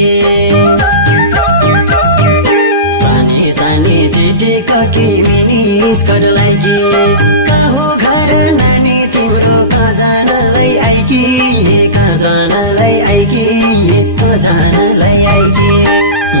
के सानी सानी चिठी ककी मिनी स्कर्टलाई के कहो घर नानी तिम्रो कहाँ जानलाई आइकी कहाँ जानलाई आइकी कहाँ जानलाई आइकी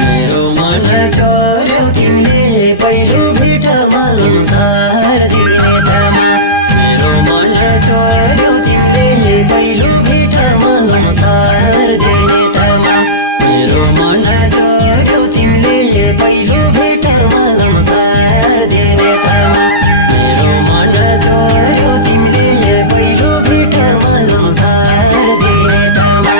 मेरो मन चोर्यो तिमीले पहिलो भेटमा संसार दिने ठाउँमा मेरो मन चोर्यो तिमीले पहिलो भेटमा संसार दिने ठाउँमा मेरो मन चोर्यो तिमीले पहिलो भेटमा संसार दिने ठाउँमा मेरो मन चोर्यो तिमीले पहिलो भेटमा संसार दिने ठाउँमा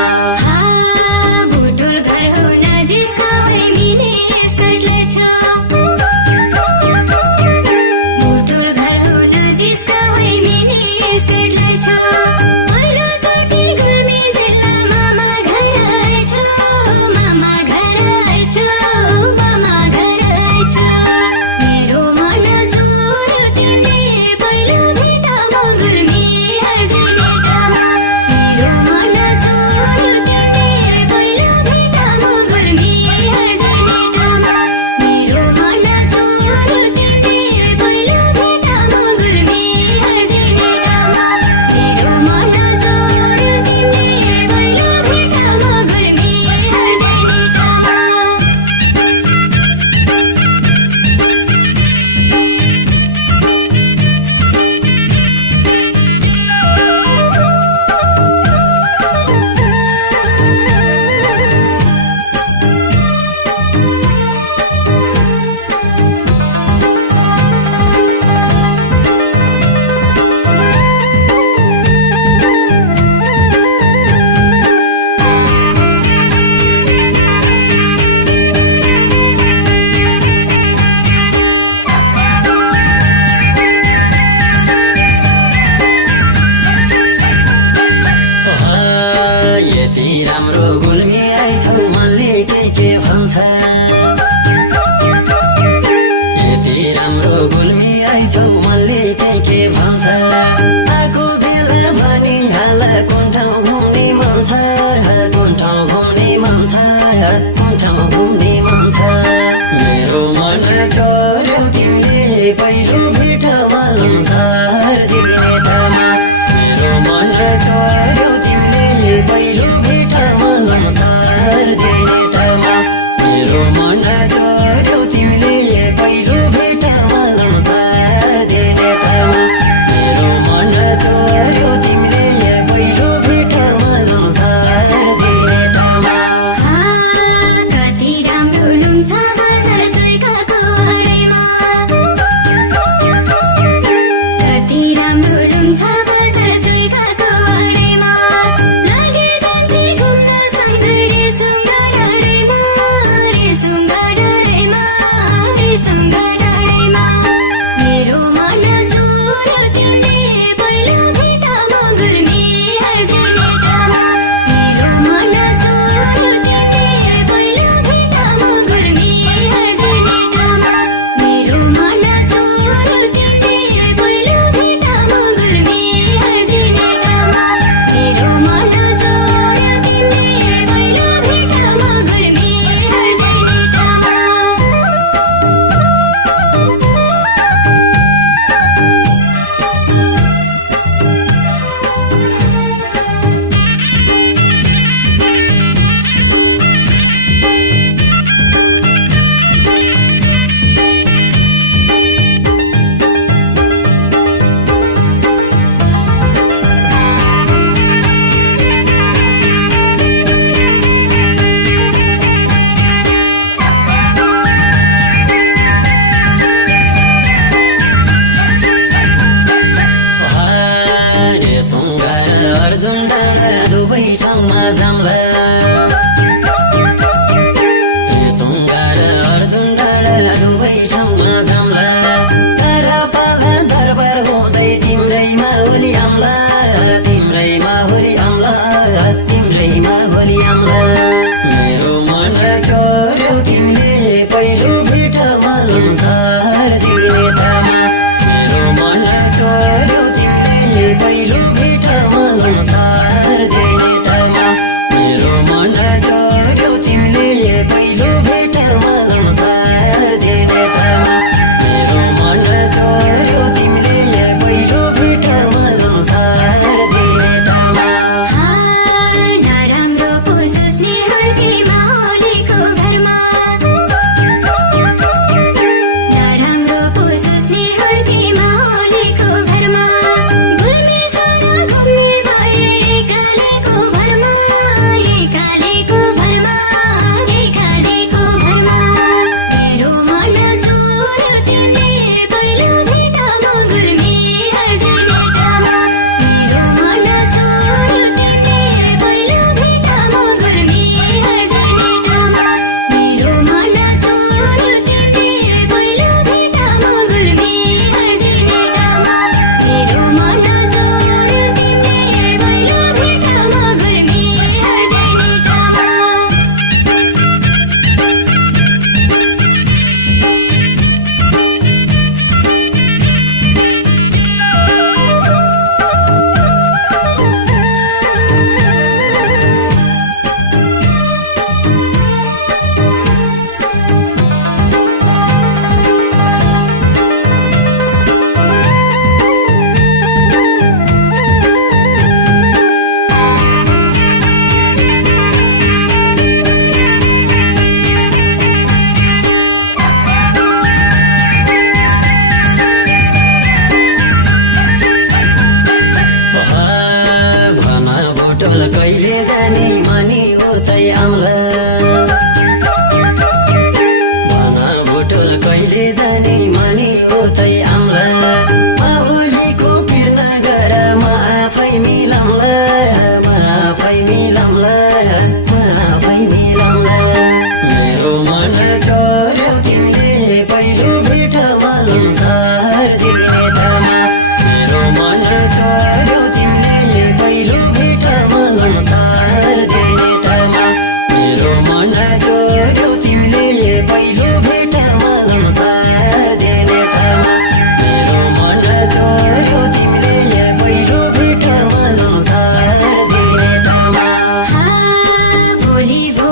यति राम्रो गुल्मी आइछौ मनले के भन्छ यति राम्रो गुल्मी आइछौ मनले के भन्छ आएको बेला भनिहाल कुन ठाउँ घुम्ने मन छ कुन ठाउँ घुम्ने मन छ कुन ठाउँ घुम्ने मन छ मेरो मन चोर्यो तिमीले पहिलो भेटमा संसार दिने ठाउँमा मेरो मन चोर्यो तिमीले पहिलो भेटमा संसार दिने ठाउँमा मेरो मन चोर्यो तिमीले पहिलो भेटमा संसार दिने ठाउँमा मेरो मन चोर्यो तिमीले पहिलो भेटमा संसार दिने ठाउँमा कति राम्रो लुम्छ बजार चोइकाको आडैमा कति राम्रो लुम्छ बजार चोइकाको आडैमा लागे जान्थे घुम्न सङ्गरी सुङ्गरा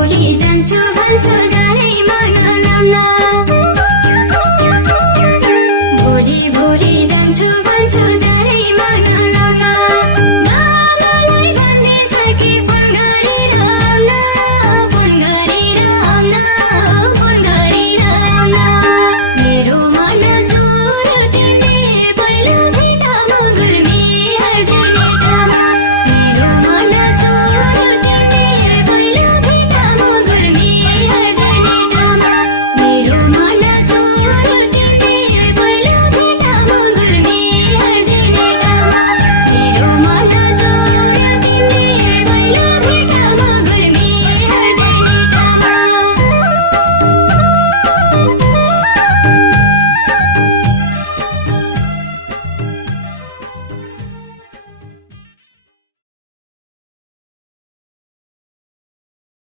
भोलि जान्छु भन्छु जाने मन लाउन